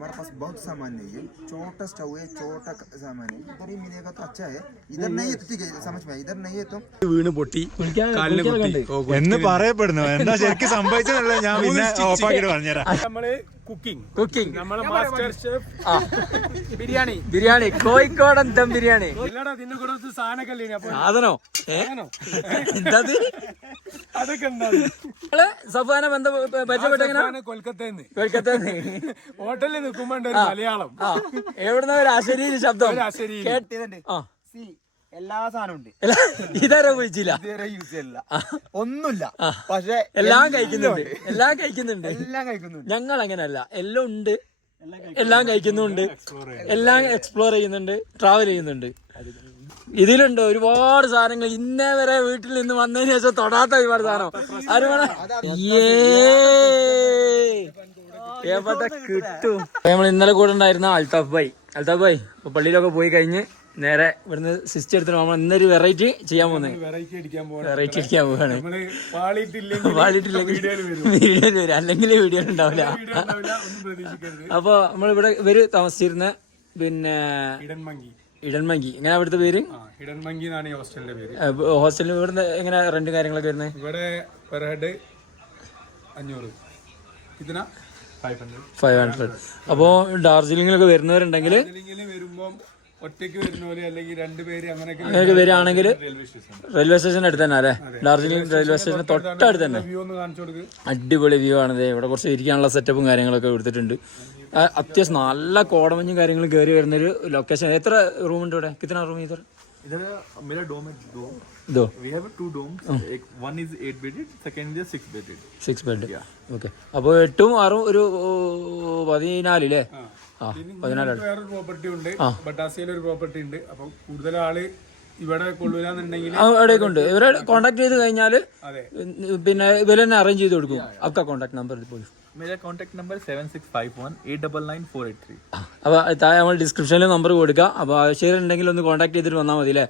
हमारे पास बहुत सामान नहीं है, छोटा स्टव है, छोटा सामान है, इधर ही मिलेगा तो अच्छा है, इधर नहीं है तो ठीक है, समझ में इधर नहीं है तो വീണ് പൊട്ടി കാലിന് പൊട്ടി എന്ന് പറയപ്പെടുന്നു. എന്താ ശരിക്കും സംഭവിച്ചതല്ല, ഞാൻ പിന്നെ ഓഫാക്കിട്ട് പറഞ്ഞുതരാം. നമ്മള് കുക്കിംഗ് നമ്മളെ cooking master chef biryani biryani കോഴിക്കോടൻ ദം ബിരിയാണി ഇല്ലടാ ഇതിന്റെ കൂടെ സാധനമൊക്കെ അപ്പൊ സാധനോ എന്താ അതൊക്കെ ഉണ്ടാവും. സഫാന പരിചയപ്പെട്ടെങ്ങനെ കൊൽക്കത്തന്ന് ഹോട്ടലിൽ നിൽക്കുമ്പോ മലയാളം എവിടുന്ന ഒരു അശരീരി ശബ്ദം എല്ലാ സാധനവും ഉണ്ട്. ഇതുവരെ വിളിച്ചില്ല, ഇതുവരെ യൂസ് ചെയ്യില്ല, ഒന്നുമില്ല, പക്ഷെ എല്ലാം കഴിക്കുന്നുണ്ട്, എല്ലാം കഴിക്കുന്നുണ്ട്. എല്ലാം കഴിക്കുന്നുണ്ട്. ഞങ്ങൾ അങ്ങനെയല്ല, എല്ലാം ഉണ്ട്, എല്ലാം കഴിക്കുന്നുണ്ട്, എല്ലാം എക്സ്പ്ലോർ ചെയ്യുന്നുണ്ട്, ട്രാവൽ ചെയ്യുന്നുണ്ട്. ഇതിലുണ്ട് ഒരുപാട് സാധനങ്ങൾ. ഇന്നേ വരെ വീട്ടിൽ നിന്ന് വന്നതിന് ശേഷം തൊടാത്ത ഒരുപാട് സാധനം. എവിടെ കിട്ടും. നമ്മൾ ഇന്നലെ കൂടെ ഉണ്ടായിരുന്ന അൽത്താഫ് ഭായ് ഇപ്പൊ പള്ളിയിലൊക്കെ പോയി കഴിഞ്ഞ് നേരെ ഇവിടുന്ന് സിസ്റ്റ് എടുത്തിട്ട് നമ്മൾ ഇന്നൊരു വെറൈറ്റി ചെയ്യാൻ പോകുന്നത്. വെറൈറ്റി അടിക്കാൻ പോവാണ്. പാളിയിട്ടില്ലെങ്കിൽ വീഡിയോയിൽ വരും, അല്ലെങ്കിൽ വീഡിയോ ഉണ്ടാവില്ല. അപ്പൊ നമ്മളിവിടെ ഇവര് താമസിച്ചിരുന്ന പിന്നെ ഇടൻമങ്കി, എങ്ങനെ അവിടുത്തെ പേര്? ഹോസ്റ്റലിൽ ഇവിടുന്ന് എങ്ങനെ റെന്റ് കാര്യങ്ങളൊക്കെ വരുന്നത്? ഇവിടെ പെർ ഹെഡ് 500. അപ്പോ ഡാർജിലിംഗിലൊക്കെ വരുന്നവരുണ്ടെങ്കിൽ വരുമ്പോ ഒറ്റയ്ക്ക് വരുന്നവര് അല്ലെങ്കിൽ രണ്ടുപേര് അങ്ങനെയൊക്കെ വരികയാണെങ്കിൽ റെയിൽവേ സ്റ്റേഷൻ അടുത്ത് തന്നെ അല്ലേ? ഡാർജിലിംഗ് റെയിൽവേ സ്റ്റേഷൻ തൊട്ടടുത്ത് തന്നെ. അടിപൊളി വ്യൂ ആണിത്. ഇവിടെ കുറച്ച് ഇരിക്കാനുള്ള സെറ്റപ്പും കാര്യങ്ങളൊക്കെ എടുത്തിട്ടുണ്ട്. അത്യാവശ്യം നല്ല കോടമഞ്ഞും കാര്യങ്ങളും കയറി വരുന്നൊരു ലൊക്കേഷൻ. എത്ര റൂം ഉണ്ട് ഇവിടെ? കിतना റൂം ഇതർ? इधर मेरा डोम है दो. We have 2 domes. एक one is 8 bedded, second is 6 bedded. 6 bed. Okay. അപ്പോൾ 8ഉം 6ഉം ഒരു 14 അല്ലേ? ആ 14. വേറൊരു പ്രോപ്പർട്ടി ഉണ്ട്, ബട്ടാസിയിൽ ഒരു പ്രോപ്പർട്ടി ഉണ്ട്. അപ്പൊ കൂടുതൽ ആള് ഇവിടെ കൊള്ളൂലെന്നുണ്ടെങ്കിൽ അവിടേക്ക് ഉണ്ട്. ഇവരെ കോൺടാക്ട് ചെയ്ത് കഴിഞ്ഞാൽ പിന്നെ ഇവർ തന്നെ അറേഞ്ച് ചെയ്ത് കൊടുക്കും. आपका കോൺടാക്ട് നമ്പർ പോലും? मेरा कॉन्टैक्ट नंबर 7651899483. അപ്പൊ താഴെ നമ്മൾ ഡിസ്ക്രിപ്ഷനിൽ നമ്പർ കൊടുക്കാം. അപ്പൊ ആവശ്യം ഉണ്ടെങ്കിൽ ഒന്ന് കോൺടാക്ട് ചെയ്തിട്ട് വന്നാൽ മതി അല്ലേ?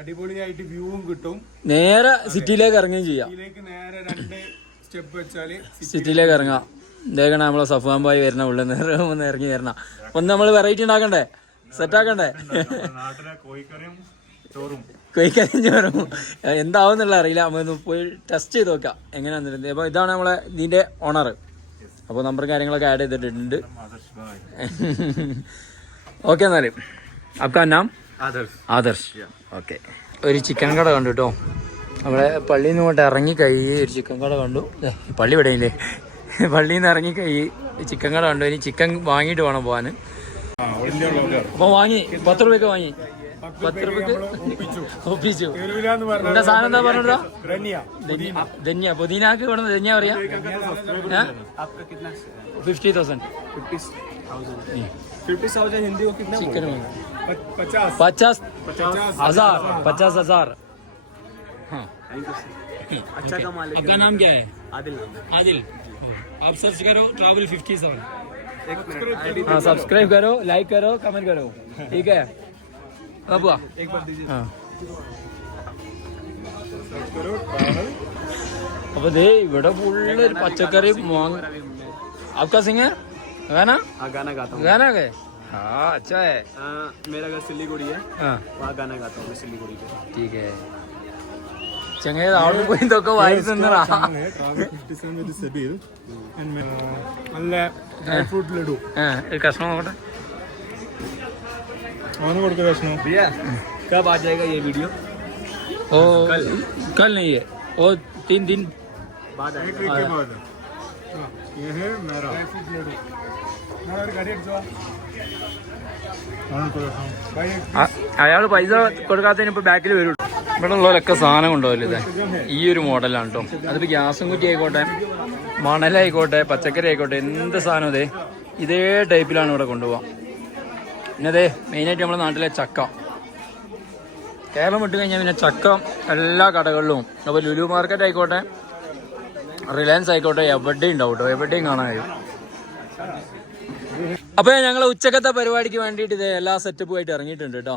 അടിപൊളിയായിട്ട് വ്യൂവും കിട്ടും. നേരെ സിറ്റിയിലേക്ക് ഇറങ്ങുകയും ചെയ്യാം. നേരെ 2 സ്റ്റെപ്പ് വെച്ചാല് സിറ്റിയിലേക്ക് ഇറങ്ങാം. ഇതേക്കണ നമ്മളെ സഫാൻ ഭായി വരുന്ന ഉള്ളിൽ നിന്ന് ഒന്ന് ഇറങ്ങി വരണം. ഒന്ന് നമ്മൾ വെറൈറ്റി ഉണ്ടാക്കണ്ടേ, സെറ്റ് ആക്കണ്ടേ? കോഴിക്കറിയും ചോറും എന്താവുന്നുള്ള അറിയില്ല. നമ്മൊന്ന് പോയി ടെസ്റ്റ് ചെയ്ത് നോക്കാം എങ്ങനെയാണെന്നിരുന്നത്. അപ്പോൾ ഇതാണ് നമ്മളെ ഇതിന്റെ ഓണർ. അപ്പോൾ നമ്പർ കാര്യങ്ങളൊക്കെ ആഡ് ചെയ്തിട്ടുണ്ട്. ഓക്കെ എന്നാലും आपका नाम? ആദർശ്. ഓക്കെ. ഒരു ചിക്കൻ കട കണ്ടു കേട്ടോ. നമ്മളെ പള്ളിയിൽ നിന്ന് ഇങ്ങോട്ട് ഇറങ്ങി കഴിഞ്ഞ് ഒരു ചിക്കൻ കട കണ്ടു. പള്ളി ഇവിടെയില്ലേ? പള്ളിയിൽ നിന്ന് ഇറങ്ങി കഴിഞ്ഞ് ചിക്കൻ കട കണ്ടു. ഇനി ചിക്കൻ വാങ്ങിയിട്ട് വേണം പോകാൻ. അപ്പോൾ വാങ്ങി 10 രൂപയ്ക്ക് വാങ്ങി. 10 രൂപയ്ക്ക് ഒപ്പിച്ചു. എന്താ സാധനം എന്താ പറഞ്ഞോ? ധന്യ. പുതിനാക്ക് ഇവിടെ ധന്യ പറയാ. 50,000 हिंदी को कितना? चिकन 50,000. हाँ. अच्छा कमा लेते. आपका नाम क्या है? आदिल. आप सर्च करो ट्रैवल 57. हाँ, सब्सक्राइब करो, लाइक करो, कमेंट करो. ठीक है बाबू? एक बार दीजिए. हाँ. അപ്പൊ ദേ ഇവിടെ ഫുള്ള് പച്ചക്കറി. आपका सिंह है गाना? हाँ, गाना गाता हूँ. गाना गए? हाँ, अच्छा है. मेरा घर सिलीगुड़ी है. हाँ, वहाँ गाना गाता हूँ मैं सिलीगुड़ी पे. ठीक है. ചങ്ങ അവിടെ പോയി ഇതൊക്കെ വായി തന്നടാ. നല്ല ഡ്രൈ ഫ്രൂട്ട് ലഡു. ഒരു കഷ്ണം നോക്കട്ടെ. भैया कब आ जाएगा ये वीडियो? ओ कल नहीं है, वो 3 दिन बाद आएगा. ये है मेरा ड्राई फ्रूट लड्डू. അയാൾ പൈസ കൊടുക്കാത്തതിന് ഇപ്പൊ ബാക്കിൽ വരും. ഇവിടെ ഉള്ളവരൊക്കെ സാധനം കൊണ്ടുപോകില്ല. ഇത് ഈ ഒരു മോഡലാണ് കേട്ടോ. അതിപ്പോ ഗ്യാസും കുറ്റി ആയിക്കോട്ടെ, മണലായിക്കോട്ടെ, പച്ചക്കറി ആയിക്കോട്ടെ, എന്ത് സാധനം ഇതേ ടൈപ്പിലാണ് ഇവിടെ കൊണ്ടുപോകാം. പിന്നെ അതെ മെയിനായിട്ട് നമ്മുടെ നാട്ടിലെ ചക്ക. കേരളം വിട്ട് കഴിഞ്ഞാൽ പിന്നെ ചക്ക എല്ലാ കടകളിലും. അപ്പോൾ ലുലു മാർക്കറ്റ് ആയിക്കോട്ടെ, റിലയൻസ് ആയിക്കോട്ടെ, എവിടെയും ഉണ്ടാവും കേട്ടോ. എവിടെയും കാണാൻ കഴിയും. അപ്പോൾ ഞങ്ങൾ ഉച്ചക്കത്തെ പരിപാടിക്ക് വേണ്ടിയിട്ട് ഇത് എല്ലാ സെറ്റപ്പുമായിട്ട് ഇറങ്ങിയിട്ടുണ്ട് കേട്ടോ.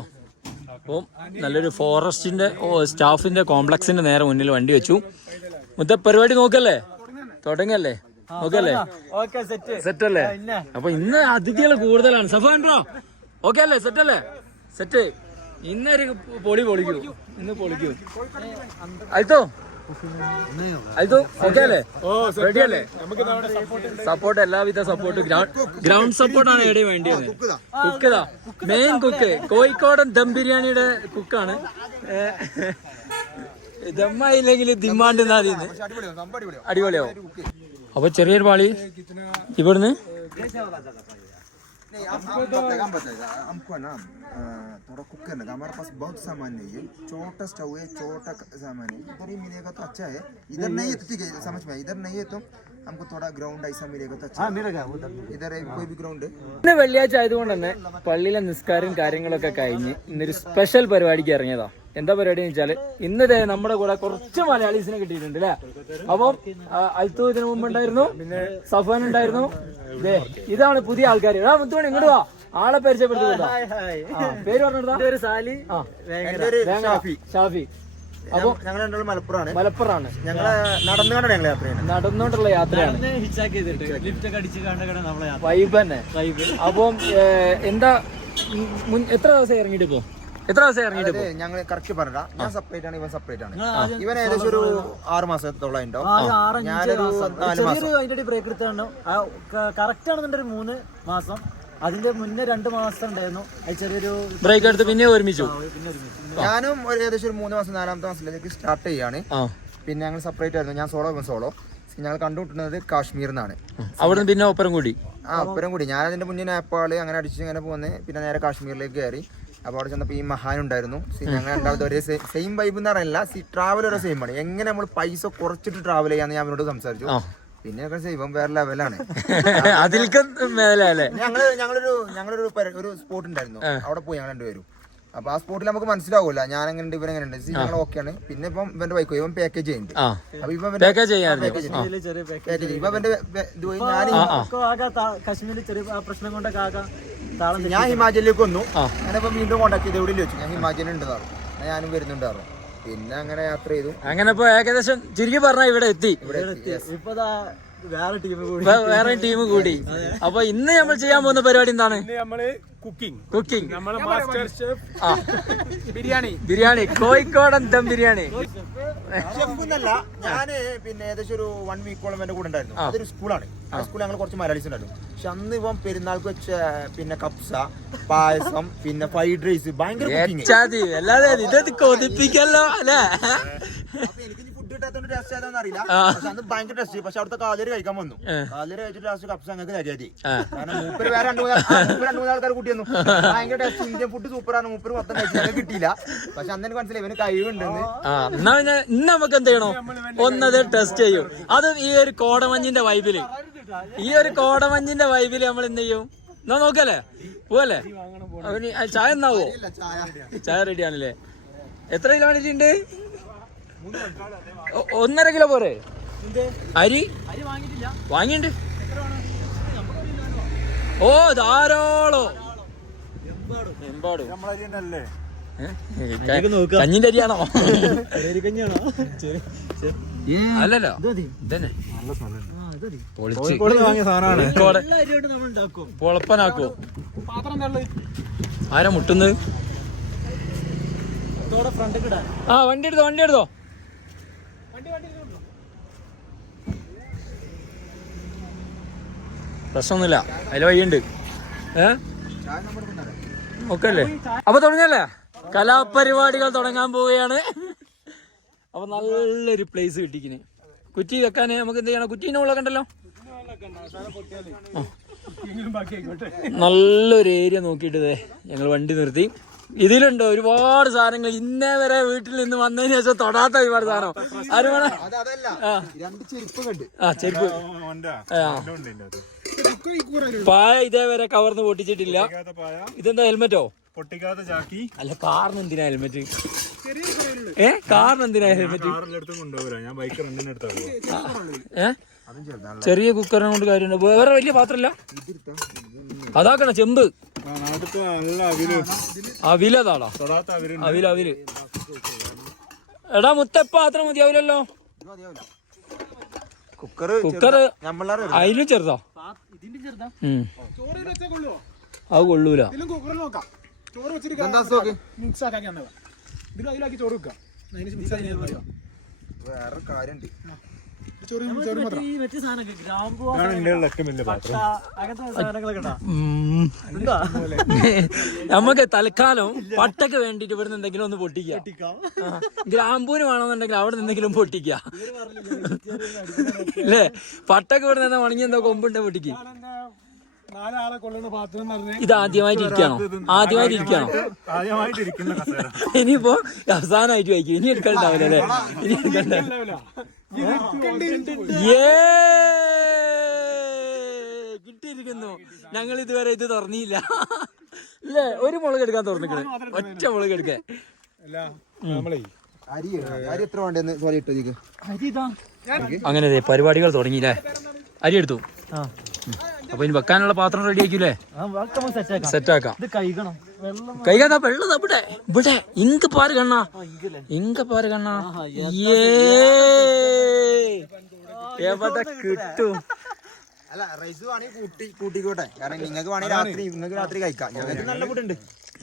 അപ്പോൾ നല്ലൊരു ഫോറസ്റ്റിൻ്റെ സ്റ്റാഫിൻ്റെ കോംപ്ലക്സിൻ്റെ നേരെ മുന്നിൽ വണ്ടി വെച്ചു. മുത്ത പരിപാടി നോക്കല്ലേ, തുടങ്ങല്ലേ? ഓക്കെ അല്ലേ? സെറ്റ് അല്ലേ? അപ്പൊ ഇന്ന് അതിഥികൾ കൂടുതലാണ്. സഫാൻ ബ്രോ ഓക്കെ അല്ലേ? സെറ്റ് അല്ലേ? സെറ്റ്. ഇന്നൊരു പൊളിക്കൂ. ഇന്ന് പൊളിക്കൂ. അൽത്തോ ഓക്കെ അല്ലേ? റെഡി അല്ലേ? സപ്പോർട്ട്, എല്ലാവിധ സപ്പോർട്ട്, ഗ്രൗണ്ട് സപ്പോർട്ടാണ് എവിടെ വേണ്ടിയത്. കുക്കതാ മെയിൻ കുക്ക്, കോഴിക്കോടൻ ദം ബിരിയാണിയുടെ കുക്കാണ്. ദമ്മായില്ലെങ്കിൽ ഡിമാൻഡ് അടിപൊളിയാവും. അപ്പൊ ചെറിയൊരു പാളി ഇവിടുന്ന് नहीं हम बताएगा हमको ना थोड़ा कुक करने का हमारे पास बहुत सामान नहीं है छोटा स्टव है छोटा सामान है इधर ही मिलेगा तो अच्छा है इधर नहीं है तो ठीक है समझ में इधर नहीं है तो हमको थोड़ा ग्राउंड ऐसा मिलेगा तो अच्छा इधर कोई भी ग्राउंड है ഇന്ന് വെള്ളിയാഴ്ച ആയതുകൊണ്ട് തന്നെ പള്ളിയിലെ നിസ്കാരം കാര്യങ്ങളൊക്കെ കഴിഞ്ഞ് ഇന്നൊരു സ്പെഷ്യൽ പരിപാടിക്ക് ഇറങ്ങിയതാ. എന്താ പരിപാടി എന്ന് വെച്ചാല് ഇന്ന് നമ്മുടെ കൂടെ കുറച്ച് മലയാളീസിനെ കിട്ടിയിട്ടുണ്ട് അല്ലെ. അപ്പം അൽത്തു ഇതിനു മുമ്പ് ഉണ്ടായിരുന്നു, സഫാൻ ഉണ്ടായിരുന്നു. ഇതാണ് പുതിയ ആൾക്കാർ. മുത്തുമണി ഇങ്ങോട്ട് വാ, ആളെ പരിചയപ്പെടുത്തുക. പേര് പറഞ്ഞെടുത്താ ഷാഫി. അപ്പൊ ഞങ്ങൾ രണ്ടാളും മലപ്പുറമാണ്. ഞങ്ങള് നടന്നുകൊണ്ടുള്ള യാത്രയാണ്. വൈബ് തന്നെ. അപ്പം എന്താ എത്ര ദിവസം ഇറങ്ങിയിട്ട് ഇപ്പോ? ഞങ്ങൾ കറക്റ്റ് പറഞ്ഞ ഞാൻ സെപ്പറേറ്റ് ആണ്, ഇവൻ സെപ്പറേറ്റ് ആണ്. ഇവൻ ഏകദേശം ഒരു 6 മാസത്തോളം ഉണ്ടാവും. ഞാനൊരു 4 മാസം അതിന്റെ ബ്രേക്ക് എടുത്തുണ്ടോ കറക്റ്റ് ആണെന്നുണ്ടൊരു 3 മാസം. അതിന്റെ മുന്നേ 2 മാസം ഉണ്ടായിരുന്നു. അത് ചെറിയൊരു ബ്രേക്ക് എടുത്ത് പിന്നെ ഒരുമിച്ചു. ഞാനും ഏകദേശം ഒരു 3 മാസം 4ാമത്തെ മാസത്തിലേക്ക് സ്റ്റാർട്ട് ചെയ്യാണ്. പിന്നെ ഞങ്ങൾ സെപ്പറേറ്റ് ആയിരുന്നു. ഞാൻ സോളോ ഞങ്ങൾ കണ്ടുമുട്ടുന്നത് കാശ്മീർ നിന്നാണ്. അവിടുന്ന് പിന്നെ ഒപ്പരം കൂടി. ഞാൻ അതിന്റെ മുന്നേ നേപ്പാള് അങ്ങനെ അടിച്ച് ഇങ്ങനെ പോകുന്നത്. പിന്നെ നേരെ കാശ്മീരിലേക്ക് കയറി. അപ്പോൾ അവിടെ ചെന്നപ്പോൾ ഈ മഹാൻ ഉണ്ടായിരുന്നു. ഞങ്ങൾ രണ്ടാമത് ഒരേ സെയിം വൈബ് എന്ന് പറയില്ല, ട്രാവൽ ഒരേ സെയിം ആണ്. എങ്ങനെ നമ്മൾ പൈസ കുറച്ചിട്ട് ട്രാവൽ ചെയ്യാന്ന് ഞാൻ അവനോട് സംസാരിച്ചു. പിന്നെ ഇവൻ വേറെ ലെവലാണ്. ഞങ്ങളൊരു സ്പോട്ട് ഉണ്ടായിരുന്നു, അവിടെ പോയി ഞങ്ങൾ രണ്ടുപേരും. അപ്പൊ ആ സ്പോട്ടിൽ നമുക്ക് മനസ്സിലാവൂല ഞാൻ എങ്ങനെ ഉണ്ട്, ഇവൻ എങ്ങനെ ഉണ്ട്. ഞങ്ങൾ ഓക്കെയാണ്. പിന്നെ ഇപ്പം ഇവന്റെ ബൈക്ക് ഇവൻ പാക്കേജ് ചെയ്യുന്നുണ്ട്. അപ്പൊ ഇവൻ കാശ്മീരിൽ ചെറിയ പ്രശ്നം കൊണ്ടൊക്കെ ഞാൻ ഹിമാചലിലേക്ക് വന്നു. അങ്ങനെ ഇപ്പൊ വീണ്ടും കോണ്ടാക്ട് ചെയ്ത് എവിടെ വെച്ചു ഞാൻ ഹിമാചലിൽ ഉണ്ടെന്നായിരുന്നു, ഞാനും വരുന്നുണ്ടായിരുന്നു. പിന്നെ അങ്ങനെ യാത്ര ചെയ്തു. അങ്ങനെ ഇപ്പൊ ഏകദേശം ചുരുക്കി പറഞ്ഞാൽ ഇവിടെ എത്തി. ഇപ്പൊ വേറെ ടീം കൂടി. അപ്പൊ ഇന്ന് നമ്മൾ ചെയ്യാൻ പോകുന്ന പരിപാടി എന്താണ്? കുക്കിംഗ്. ബിരിയാണി, കോഴിക്കോടൻ ദം ബിരിയാണി. ഷെഫെന്നല്ല, ഞാന് പിന്നെ ഏകദേശം ഒരു 1 വീക്കോളം എന്റെ കൂടെ ഉണ്ടായിരുന്നു. അതൊരു സ്കൂളാണ്. ആ സ്കൂളിൽ ഞങ്ങൾ കുറച്ച് മലയാളീസ് ഉണ്ടായിരുന്നു. പക്ഷെ അന്ന് ഇവൻ പെരുന്നാൾക്ക് വെച്ച പിന്നെ കപ്സ, പായസം, പിന്നെ ഫ്രൈഡ് റൈസ് ഭയങ്കര ഇതൊക്കെ കൊതിപ്പിക്കല്ലോ അല്ലേ. എനിക്ക് ഫുഡ് കിട്ടാത്തോണ്ട് ടേസ്റ്റ് ആയതാന്ന് അറിയില്ല. പക്ഷെ അന്ന് ഭയങ്കര ടേസ്റ്റ്. പക്ഷെ അവിടുത്തെ കാലര് കഴിക്കാൻ വന്നു. കാലര് കഴിച്ചിട്ട് ലാസ്റ്റ് കപ്സ ഞങ്ങൾക്ക് തരാതി. കാരണം മൂപ്പര് വേറെ 2-3 ആൾക്കാർ കൂട്ടിയെന്നു. ഭയങ്കര ടേസ്റ്റ്. ഇന്ത്യൻ ഫുഡ് സൂപ്പറാണ്. മൂപ്പര് മൊത്തം കഴിച്ചു കിട്ടിയില്ല. പക്ഷെ അന്ന് എനിക്ക് മനസ്സിലായി ഇവന് കഴിവുണ്ടെന്ന്. ഇന്ന് നമുക്ക് എന്ത് ചെയ്യണോ, ഒന്നത് ടെസ്റ്റ് ചെയ്യും. അത് ഈ ഒരു കോടമഞ്ഞിന്റെ വൈബില് നമ്മൾ എന്ത് ചെയ്യും? എന്നാ നോക്കല്ലേ, പോവല്ലേ? ചായ എന്നാവോ? ചായ റെഡി ആണല്ലേ? എത്ര കിലോ വേണ്ടിട്ടുണ്ട്? 1.5 കിലോ പോരെ? അരി വാങ്ങിണ്ട്. ഓ ധാരാളം. കഞ്ഞിന്റെ അരിയാണോ? അല്ലല്ലോ, പൊളപ്പനാക്കോ? ആരാ മുട്ടുന്നത്? ആ വണ്ടി എടുത്തോ. പ്രശ്നമൊന്നുമില്ല, അതിൽ വഴിയുണ്ട്. ഓക്കെ അല്ലേ? അപ്പൊ തുടങ്ങിയല്ലേ? കലാപരിപാടികൾ തുടങ്ങാൻ പോവുകയാണ്. അപ്പൊ നല്ലൊരു പ്ലേസ് കിട്ടിക്കിന് കുറ്റി വെക്കാന്. നമുക്ക് എന്ത് ചെയ്യണം? കുറ്റീനെ ഉള്ളക്കണ്ടല്ലോ. നല്ലൊരു ഏരിയ നോക്കിയിട്ട് ഞങ്ങൾ വണ്ടി നിർത്തി. ഇതിലുണ്ട് ഒരുപാട് സാധനങ്ങൾ. ഇന്നേ വരെ വീട്ടിൽ നിന്ന് വന്നതിന് ശേഷം തൊടാത്ത ഒരുപാട് സാധനം. ചെരുപ്പ്, പായ ഇതേവരെ കവർന്ന് പൊട്ടിച്ചിട്ടില്ല. ഇതെന്താ ഹെൽമെറ്റോ? പൊട്ടിക്കാത്ത ചാക്കി. അല്ല, കാറിന് എന്തിനാ ഹെൽമെറ്റ്? കാറിന് എന്തിനാ ഹെൽമെറ്റ്? ചെറിയ കുക്കറിനെ കൊണ്ട് കാര്യമുണ്ട്. വേറെ വലിയ പാത്രമില്ല. അതാക്കണ ചെമ്പ്. അവിലതാളാ അവില്. എടാ മുത്തപ്പ അത്ര മതിയാവില്ലല്ലോ. കുക്കറ് നമ്മളെ അതിലും ചെറുതോ? ഇതിന്റെ ചെറുതാ. ചോറ് വെച്ചാൽ കൊള്ളുവോ? അത് കൊള്ളൂല. ഇതിലും കുക്കറിൽ നോക്കാം. ചോറ് വെച്ചിട്ട് മിക്സ് ആക്കാൻ ഇതിലും അതിലാക്കി ചോറ് വെക്കാം. മിക്സ് ആക്കി വേറെ കാര്യണ്ട്. ചോറ് ഈ മറ്റേ സാധനമൊക്കെ ഗ്രാമ്പൂ പട്ട അങ്ങനത്തെ സാധനങ്ങളൊക്കെ ഉണ്ടാ. നമുക്ക് തൽക്കാലം പട്ടക്ക് വേണ്ടിട്ട് ഇവിടുന്ന് എന്തെങ്കിലും ഒന്ന് പൊട്ടിക്കാം. ഗ്രാമ്പൂന് വേണമെന്നുണ്ടെങ്കിൽ അവിടെ നിന്നെങ്കിലും പൊട്ടിക്കാം അല്ലേ? പട്ടക്ക് ഇവിടെ നിന്ന് ഉണങ്ങി എന്താ കൊമ്പുണ്ടെ പൊട്ടിക്കും. 4 ആളെ കൊള്ളുന്ന പാത്രം എന്ന് പറഞ്ഞാൽ ഇത് ആദ്യമായിട്ട് ഇരിക്കണോ? ഇനിയിപ്പോ അവസാനമായിട്ട് വായിക്കും. ഇനി എടുക്കണ്ടാവില്ല അല്ലേ? ഇനി എടുക്കണ്ടാവില്ല. കിട്ടിയിരിക്കുന്നു. ഞങ്ങൾ ഇതുവരെ ഇത് തുറന്നില്ല അല്ലേ? ഒരു മുളക് എടുക്കാൻ തുറന്നിക്കണേ, ഒറ്റ മുളക് എടുക്കാൻ. അരി എത്ര വേണ്ടെന്ന് ഇട്ടേക്ക്. അങ്ങനെ പരിപാടികൾ തുടങ്ങിയില്ലേ? അരി എടുത്തു. അപ്പൊ ഇനി വെക്കാനുള്ള പാത്രം റെഡി ആക്കൂലേ? സെറ്റാക്കാം. കൈകാ വെള്ളം ഇവിടെ ഇവിടെ ഇങ്ക പാര് കണ്ണാ, ഇങ്ക പാര് കണ്ണാ. എവിടെ കിട്ടും? അല്ല റൈസ് വേണമെങ്കിൽ കൂട്ടിക്കോട്ടെ. കാരണം നിങ്ങൾക്ക് രാത്രി കഴിക്കാം. ഞങ്ങൾക്ക് നല്ല ഫുഡുണ്ട്.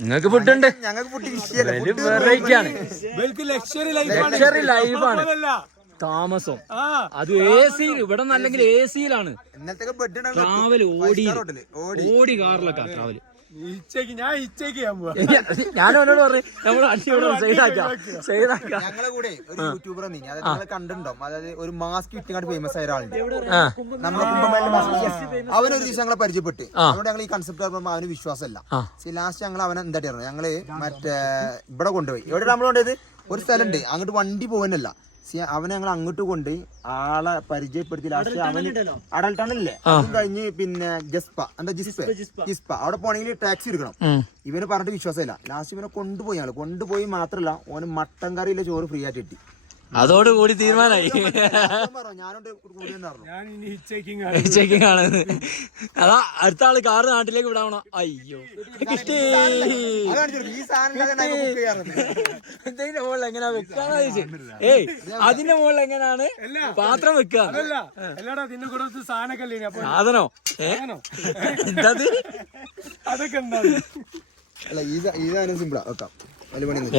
നിങ്ങൾക്ക് ഫുഡുണ്ട്. ഞങ്ങൾക്ക് ഫുഡ് വിഷയമല്ല. വെറൈറ്റി ആണ്. ലക്ഷറി ലൈഫാണ് താമസം. അത് AC ഇവിടെ അല്ലെങ്കിൽ AC-ലാണ് ട്രാവൽ. ഓടി കാറിലൊക്കെ ട്രാവല്. ഞാൻ അവനോട് പറഞ്ഞു നമ്മൾ ഞങ്ങളെ കൂടെ ഒരു യൂട്യൂബർ അതായത് കണ്ടിട്ടുണ്ടാവും. അതായത് ഒരു മാസ്ക് ഇട്ടുകൊണ്ട് ഫേമസ് ആയ ഒരാളുണ്ട്. നമ്മളെ അവനൊരു ദിവസം ഞങ്ങളെ പരിചയപ്പെട്ട് അതുകൊണ്ട് ഞങ്ങൾ ഈ കൺസെപ്റ്റ് പറയുമ്പോൾ അവന് വിശ്വാസമല്ല. ലാസ്റ്റ് ഞങ്ങൾ അവനെ എന്താ പറയുക, ഞങ്ങള് മറ്റേ ഇവിടെ കൊണ്ടുപോയി. എവിടെ നമ്മൾ കൊണ്ടുപോയത്? ഒരു സ്ഥലമുണ്ട്, അങ്ങോട്ട് വണ്ടി പോകാനല്ല. അവനെ ഞങ്ങൾ അങ്ങോട്ട് കൊണ്ട് ആളെ പരിചയപ്പെടുത്തി. ലാസ്റ്റ് അവന് അടൽട്ടാണല്ലേ അതും കഴിഞ്ഞ് പിന്നെ ജിസ്പ അവിടെ പോണെങ്കിൽ ടാക്സി എടുക്കണം. ഇവന് പറഞ്ഞിട്ട് വിശ്വാസമില്ല. ലാസ്റ്റ് ഇവനെ കൊണ്ടുപോയി. ഞങ്ങൾ കൊണ്ടുപോയി മാത്രല്ല ഓന് മട്ടൻ കറിയിലെ ചോറ് ഫ്രീ ആയിട്ട് കിട്ടി. അതോടുകൂടി തീരുമാനമായി. അതാ അടുത്ത ആള് കാറ് നാട്ടിലേക്ക് വിടാവണം. അയ്യോ കിട്ടി. ഇതിന്റെ മുകളിൽ എങ്ങനെയാ വെക്കാന്ന് ചോദിച്ചു. ഏയ് അതിന്റെ മുകളിൽ എങ്ങനെയാണ് പാത്രം വെക്കുക? സാധനോ എന്തത്? അതൊക്കെ സിമ്പിളാ വെക്കാം.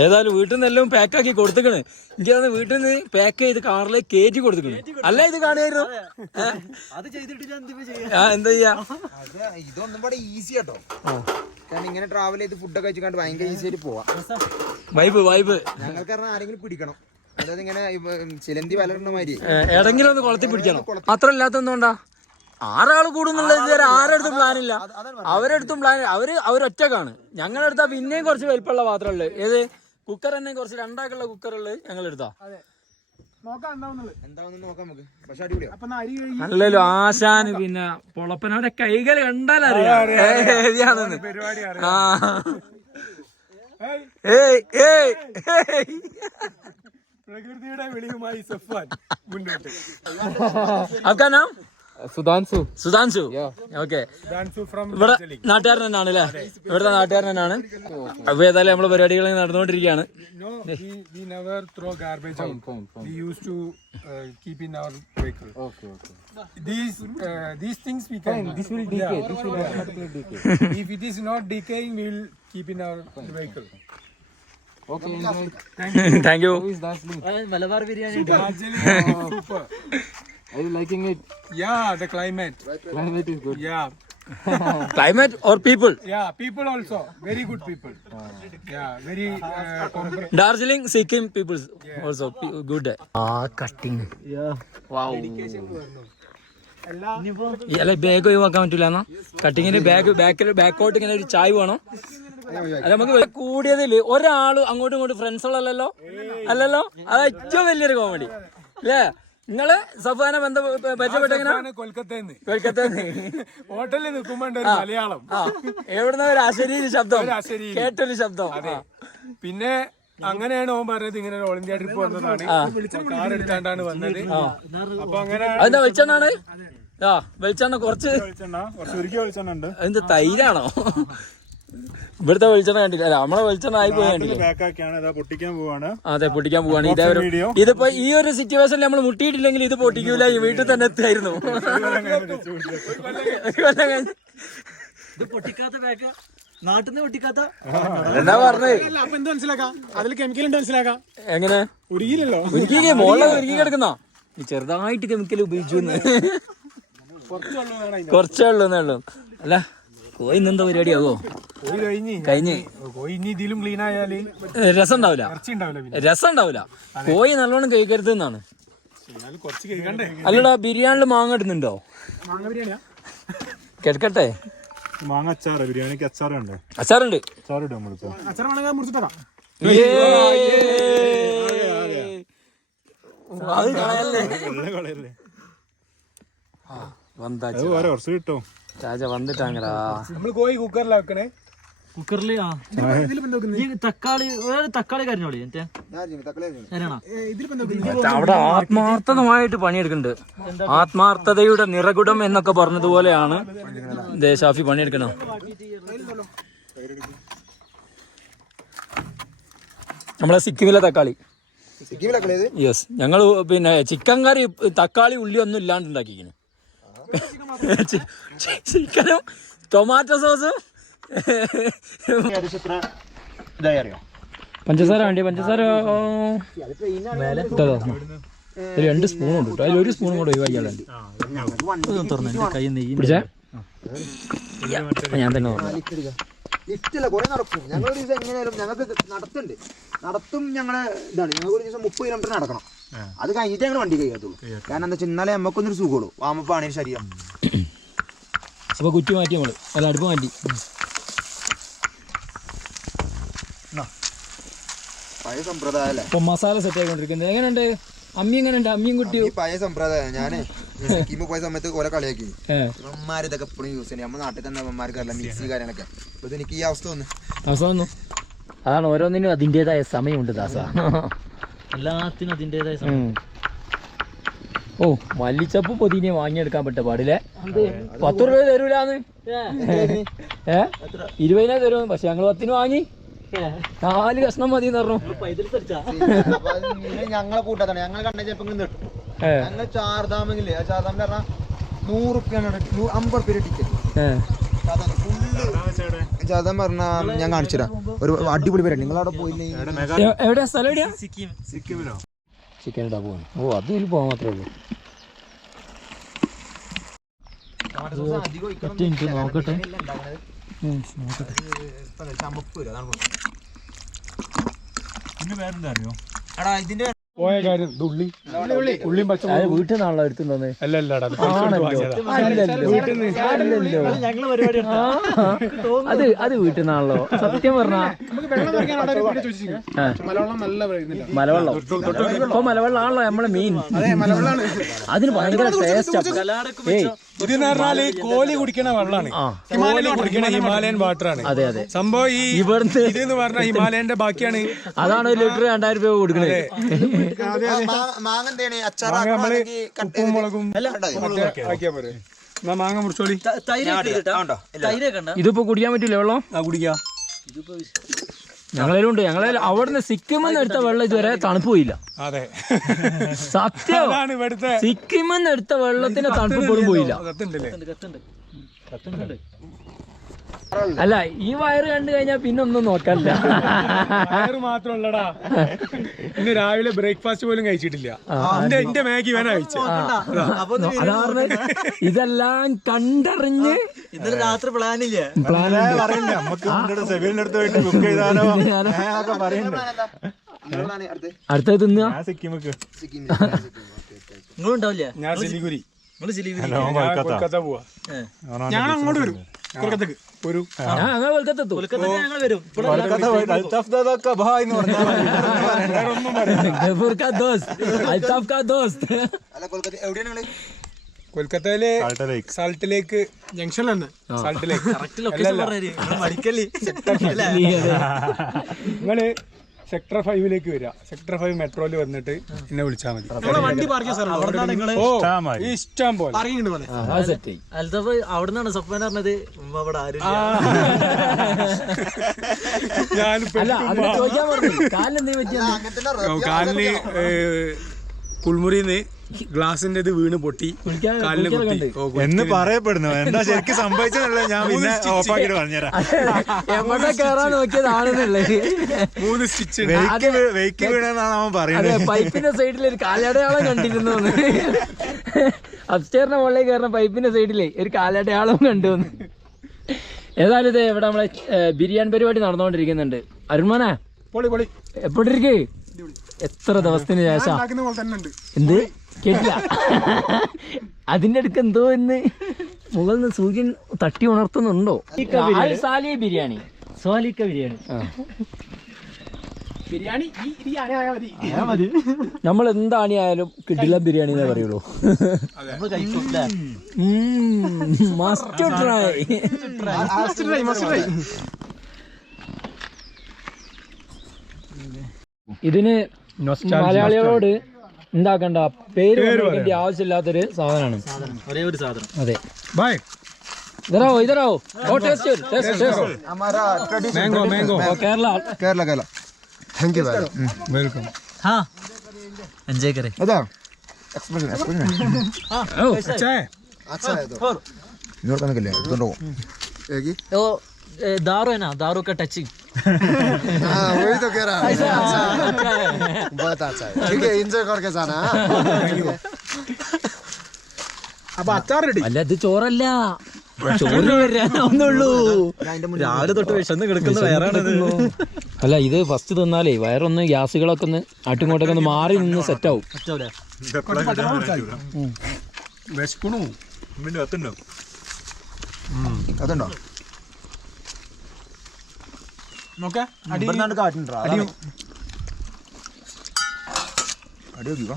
ഏതായാലും വീട്ടിൽ നിന്ന് എല്ലാം പാക്കാക്കി കൊടുത്തിക്കണ്. എനിക്കത് വീട്ടിൽ നിന്ന് പാക്ക് ചെയ്ത് കാറിലേക്ക് കയറ്റി കൊടുത്തിക്കണ്. അല്ല ഇത് കാണുമായിരുന്നു. എന്താ ചെയ്യാ? ഇതൊന്നും കൂടെ ഈസി കേട്ടോ. കാരണം ഇങ്ങനെ ട്രാവൽ ചെയ്ത് ഫുഡൊക്കെ കഴിച്ചിട്ട് ഭയങ്കര ഈസി ആയിട്ട് പോവാം. വൈബ് ഞങ്ങൾക്ക് ആരെങ്കിലും പിടിക്കണം. അതായത് ഇങ്ങനെ ചിലന്തി വലർന്ന മാതിരി എടെങ്കിലും ഒന്ന് കുളത്തി പിടിക്കണം. മാത്രം ഇല്ലാത്തൊന്നുകൊണ്ടാ 6 ആള് കൂടുന്നുള്ളത് ഇതുവരെ ആരെടുത്തും പ്ലാനില്ല. അവരെടുത്തും പ്ലാൻ അവരൊറ്റക്കാണ്. ഞങ്ങളെടുത്താ പിന്നെയും കുറച്ച് വലിപ്പമുള്ള പാത്രമുള്ളു. ഏത് കുക്കർ തന്നെ കുറച്ച് 2 ആക്കുള്ള കുക്കറുള്ളത് ഞങ്ങളെടുത്താ. അല്ലല്ലോ ആശാന് പിന്നെ പൊളപ്പനവരെ കൈകൾ കണ്ടാലറിയാം. പ്രകൃതിയുടെ വെളിയുമായി സഫ്വാൻ മുന്നോട്ട്. അഫ്ഗാനാ സുധാൻസു. ഓക്കെ, ഇവിടെ നാട്ടുകാരൻ തന്നെയാണ് അല്ലേ? ഇവിടുത്തെ നാട്ടുകാരൻ തന്നെയാണ്. അപ്പൊ ഏതായാലും നമ്മള് പരിപാടികൾ നടന്നുകൊണ്ടിരിക്കുകയാണ്. Thank you. Malabar biryani. Are you liking it? Yeah, the climate. Climate is good. Yeah. Climate or people? Yeah, people also. Very good people. Yeah, very Darjeeling, Sikkim people also good. Cutting. Yeah. Wow. അല്ല bag ഒഴിവാക്കാൻ പറ്റൂല എന്നാ? കട്ടിങ്ങിന്റെ ബാക്കോട്ട് ഇങ്ങനെ ഒരു ചായ വേണം. അല്ല നമുക്ക് കൂടിയതില് ഒരാള് അങ്ങോട്ടും ഇങ്ങോട്ടും ഫ്രണ്ട്സുകളല്ലോ അല്ലല്ലോ. അത് ഏറ്റവും വലിയൊരു കോമഡി അല്ലേ? നിങ്ങള് സഫാനെ പരിചയപ്പെട്ടെങ്ങനെ? കൊൽക്കത്തന്ന് ഹോട്ടലിൽ നിൽക്കുമ്പോ മലയാളം. എവിടുന്ന ഒരു അശരീരി ശബ്ദം, കേട്ടൊരു ശബ്ദം. പിന്നെ അങ്ങനെയാണ് ഓൻ പറഞ്ഞത് ഇങ്ങനെ ഓൾ ഇന്ത്യ ട്രിപ്പ് വന്നതാണ്, കാർ എടുത്താണ്ടാണ് വന്നത്. അപ്പൊ അങ്ങനെ അതെന്താ വെളിച്ചെണ്ണാണ്? വെളിച്ചെണ്ണ കുറച്ച് ഒരുക്കി വെളിച്ചെണ്ണ ഉണ്ട്. എന്ത് തൈരാണോ? ഇവിടുത്തെ വെളിച്ചെണ്ണ കണ്ടില്ല, അല്ല നമ്മളെ വെളിച്ചെണ്ണ ആയി പോയി കണ്ടില്ലേ. ബാക്കാക്കിയാണ് ഇതാ പൊട്ടിക്കാൻ പോവാണ്. അതെ, പൊട്ടിക്കാൻ പോവാണ്. ഇതിപ്പോ ഈ ഒരു സിറ്റുവേഷനിൽ നമ്മൾ മുട്ടിയിട്ടില്ലെങ്കിൽ ഇത് പൊട്ടിക്കൂല, ഈ വീട്ടിൽ തന്നെ എത്തായിരുന്നു. ഇത് പൊട്ടിക്കാത്ത ബാക്ക, നാട്ടിൽ നിന്ന് പൊട്ടിക്കാത്ത. എന്താ പറഞ്ഞത്? അപ്പൊ എന്ത് മനസ്സിലാക്കാം? അതിൽ കെമിക്കൽ ഉണ്ട് മനസ്സിലാക്കാം. എങ്ങനെ ഉരുകിയില്ലല്ലോ, ഉരുക്കി മോളെ ഉരുക്കി കിടക്കുന്ന ചെറുതായിട്ട് കെമിക്കൽ ഉപയോഗിച്ചു. കുറച്ചേ ഉള്ളൂ എന്നേ. അല്ല കോഴി ഇന്നെന്താ പരിപാടിയാവോ? കഴിഞ്ഞ് ഇതിലും ക്ലീൻ ആയാല് രസം ഉണ്ടാവില്ല, രസം ഉണ്ടാവില്ല. കോഴി നല്ലോണം കഴിക്കരുത് എന്നാണ്. കുറച്ച് കഴിക്കണ്ടേ? അല്ലടാ, ബിരിയാണില് മാങ്ങ ഇടുന്നുണ്ടോ? മാങ്ങ ബിരിയാണിയാ? കേൾക്കട്ടെ. മാങ്ങ അച്ചാറ്, ബിരിയാണിക്ക് അച്ചാറുണ്ട്. അച്ചാറുണ്ട്. അച്ചാറിടും നമ്മളിപ്പോ. അച്ചാർ വേണമെങ്കിൽ മുറിച്ചിട്ടാ. കുറച്ച് കിട്ടോ രാജ വന്നിട്ടാങ്ങടാ. നമ്മള് കോഴി കുക്കറിലാക്കണേ. കുക്കറില് തക്കാളി തക്കാളി കരിഞ്ഞോളി അവിടെ ആത്മാർത്ഥമായിട്ട് പണിയെടുക്കുന്നുണ്ട്. ആത്മാർത്ഥതയുടെ നിറകുടം എന്നൊക്കെ പറഞ്ഞതുപോലെയാണ് ഷാഫി പണിയെടുക്കണം. നമ്മളെ സിക്കിമിലെ തക്കാളി. യെസ്, ഞങ്ങൾ പിന്നെ ചിക്കൻ കറി തക്കാളി ഉള്ളി ഒന്നും ഇല്ലാണ്ട് ഉണ്ടാക്കിക്കുന്നു. ചിക്കനും ടൊമാറ്റോ സോസും പഞ്ചസാര വേണ്ടി. പഞ്ചസാര 2 സ്പൂൺ ഉണ്ട് കേട്ടോ. അതിൽ 1 സ്പൂൺ കൂടെ ഒഴിവാക്കിയാലുണ്ട്. പിടിച്ചേ, ഞാൻ തന്നെ ലിഫ്റ്റില്ല, കുറെ നടക്കും. ഞങ്ങൾ ഒരു ദിവസം എങ്ങനെയാലും ഞങ്ങൾക്ക് നടത്തും ഞങ്ങളെ ഇതാണ്. ഞങ്ങൾക്ക് ഒരു ദിവസം 30 കിലോമീറ്റർ നടക്കണം. അത് കഴിഞ്ഞിട്ട് ഞങ്ങൾ വണ്ടി കഴിയാത്തുള്ളൂ. കാരണം എന്താ വെച്ചാൽ ഇന്നലെ നമുക്കൊന്നൊരു സുഖമുള്ളൂ, വാമപ്പാണ് ശരീരം. അപ്പൊ കുറ്റി മാറ്റി നമ്മള്, അല്ല അടുപ്പ് മാറ്റി. പഴയ സമ്പ്രദായം അല്ലേ ഇപ്പൊ മസാല സെറ്റ് ആയിക്കൊണ്ടിരിക്കുന്നത്. എങ്ങനെയുണ്ട് അമ്മി? എങ്ങനെയുണ്ട് അമ്മിയും കുട്ടിയും? പഴയ സമ്പ്രദായം. ഞാന് സിക്കിമിൽ പോയ സമയത്ത് കുറെ കളിയാക്കി അമ്മമാർ ഇതൊക്കെ എപ്പോഴും യൂസ് ചെയ്യുന്നത്. നമ്മുടെ നാട്ടിൽ തന്നെ അമ്മമാർക്കല്ല മിക്സി കാര്യങ്ങളൊക്കെ. അപ്പൊ എനിക്ക് ഈ അവസ്ഥ വന്നു. അതാണ്, ഓരോന്നിനും അതിൻ്റെതായ സമയമുണ്ട് ദാസ. എല്ലാത്തിനും അതിൻ്റെതായ സമയം. ഓ, മല്ലിച്ചപ്പ് പൊതിനെ വാങ്ങിയെടുക്കാൻ പറ്റ പാടില്ലേ. 10 രൂപ തരൂലാന്ന്. 20 തരും. പക്ഷെ ഞങ്ങൾ 10 വാങ്ങി. 4 കഷ്ണം മതി എന്ന് പറഞ്ഞു. ഞങ്ങളെ കൂട്ടാത്താണ്. ഞങ്ങൾ കണ്ട ചിലപ്പോ നിട്ടു. ഞങ്ങൾ ചാർദാമെങ്കിലേ, ആ ചാർദാമിൽ പറഞ്ഞാൽ 100 റുപ്യ 50 റുപ്യ ടിക്കറ്റ്. ചാർദാം പറഞ്ഞാ ഞാൻ കാണിച്ചുതരാം. ഒരു അടിപൊളി പേരാണ്. നിങ്ങൾ അവിടെ പോയില്ലേ? എവിടെയാ സ്ഥലം? എവിടെയാ? സിക്കിമിലോ? ചിക്കൻ ഇടാൻ പോവാണ്. ഓ, അതിൽ പോകാൻ മാത്രമേ ഉള്ളൂ. നോക്കട്ടെ. പിന്നെ വേറെന്താ അറിയോ? പോയ കാര്യം ഉള്ളിയും പച്ചമുളകും വീട്ടിൽ നിന്നാണല്ലോ എടുത്തുണ്ടോന്ന്? അല്ലല്ലോ, അത് വീട്ടിൽ നിന്നാണല്ലോ. സത്യം പറഞ്ഞാ മലവെള്ളം. ഇപ്പൊ മലവെള്ളമാണല്ലോ നമ്മളെ മെയിൻ. അതിന് ഭയങ്കര ടേസ്റ്റ്. ഇതെന്ന് പറഞ്ഞാല് കോലി കുടിക്കണ വെള്ളമാണ്. ഹിമാലയൻ വാട്ടറാണ്. അതെ അതെ. സംഭവം ഈ ഇവിടുത്തെ ഇതെന്ന് പറഞ്ഞാൽ ഹിമാലയന്റെ ബാക്കിയാണ്. അതാണ് 1 ലിറ്റർ 2000 രൂപ കൊടുക്കണേ. ഉപ്പും മുളകും ആക്കിയാ പോരെ. മാങ്ങ മുറിച്ചോളി. ഇതിപ്പോ കുടിക്കാൻ പറ്റില്ല വെള്ളം? കുടിക്കാം. ഞങ്ങളിലുണ്ട്. അവിടുന്ന് സിക്കിമെന്ന് എടുത്ത വെള്ളം ഇതുവരെ തണുപ്പ് പോയില്ല. അതെ, സത്യം. സിക്കിമെന്ന് എടുത്ത വെള്ളത്തിന് തണുപ്പ് പോലും പോയില്ല. അല്ല, ഈ വയറ് കണ്ടു കഴിഞ്ഞാൽ പിന്നെ ഒന്നും നോക്കാനില്ല. വയറ് മാത്രമല്ലടാ, ഇന്ന് രാവിലെ ബ്രേക്ക്ഫാസ്റ്റ് പോലും കഴിച്ചിട്ടില്ല. എന്റെ മാഗി വേണ കഴിച്ച. അതാണ് ഇതെല്ലാം കണ്ടറിഞ്ഞ് ഇന്നലെ രാത്രി പ്ലാനില്ല. അടുത്തത് തിന്നുക. നിങ്ങളുണ്ടാവില്ല? ഞാൻ സിലിഗുരി. കൊൽക്കത്ത പോവാ. ഞാൻ അങ്ങോട്ട് വരും, കൊൽക്കത്തക്ക് വരും. ഞങ്ങൾ വരും. കൊൽക്കത്തയിലെ സാൾട്ട് ലേക്ക് ജംഗ്ഷനിലാണ്. സാൾട്ട് ലേക്ക് നിങ്ങള് സെക്ടർ 5 വരിക. സെക്ടർ 5 മെട്രോയിൽ വന്നിട്ട് എന്നെ വിളിച്ചാൽ മതി. വണ്ടി പാർക്ക് ഇഷ്ടം പോലെ അൽതഫ് അവിടെ നിന്നാണ് സഫ്വാൻ പറഞ്ഞത് അവിടെ ആരും കാലിന് കുൾമുറിന്ന് ഗ്ലാസിന്റെ ഇത് വീണ് പൊട്ടി കാലിന് പൊട്ടി എന്ന് പറയപ്പെടുന്നു. എന്താ ശരിക്കും സംഭവിച്ചതല്ല, ഞാൻ പിന്നെ ഓഫാക്കിട്ട് പറഞ്ഞുതരാം. എവിടെ കേറാൻ നോക്കിയതാണെന്നുള്ളത് 3 സ്റ്റിച്ച് വെയ്ക്ക് വീണെന്നാണ് അവൻ പറയുന്നത്. പൈപ്പിന്റെ സൈഡിൽ ഒരു കാലടയാളം കണ്ടിരുന്നു. അപ്സ്റ്റേറിന്റെ മുകളിലേക്ക് കയറുന്ന പൈപ്പിന്റെ സൈഡിലേ ഒരു കാലടയാളം കണ്ടു. ഏതായാലും ഇത് ഇവിടെ നമ്മളെ ബിരിയാണി പരിപാടി നടന്നുകൊണ്ടിരിക്കുന്നുണ്ട്. അരുൺമോനെ എപ്പോഴിരിക്കേ? എത്ര ദിവസത്തിന് ശേഷം എന്ത് കേട്ടില്ല? അതിന്റെ അടുക്ക് എന്തോ ഇന്ന് മുകളിൽ നിന്ന് സൂര്യൻ തട്ടി ഉണർത്തുന്നുണ്ടോ? സാലിയ ബിരിയാണി, സോലിക്ക ബിരിയാണി. നമ്മൾ എന്താണിയായാലും കിടില ബിരിയാണി എന്നേ പറയുള്ളൂ. Must try. ഇതിന് മലയാളികളോട് ഉണ്ടാക്കണ്ട പേര് വേണ്ട ആവശ്യമില്ലാത്തൊരു സാധനമാണ്. ഒരേ ഒരു സാധനം. അതെ, ബൈ ഇതറാവോ കേരള थैंक यू भाई वेलकम. हाँ एंजॉय करें. अदा एक्सप्रेशन अच्छा है तो नोट करने के लिए तो एक ही वो दारू है ना, दारू का टचिंग. हाँ वही तो कह रहा है. बहुत अच्छा है. ठीक है, एंजॉय करके जाना. अब अचार रेडी. അല്ല ഇത് ചോറല്ല, ചോറ് വരാനുള്ളൂ. രാവിലെ തൊട്ട് വിശന്ന് കിടക്കുന്ന വയറാണത്. അല്ല ഇത് ഫസ്റ്റ് തിന്നാലേ വയറൊന്ന് ഗ്യാസുകളൊക്കെ ഒന്ന് ആട്ടിങ്ങോട്ടൊക്കെ ഒന്ന് മാറി നിന്ന് സെറ്റ് ആവും. വിശക്കണു അതുണ്ടോ നോക്കാം. ഇവിടുന്നാണ്ട് കാറ്റുണ്ടോ? അടി നോക്കിക്കോ.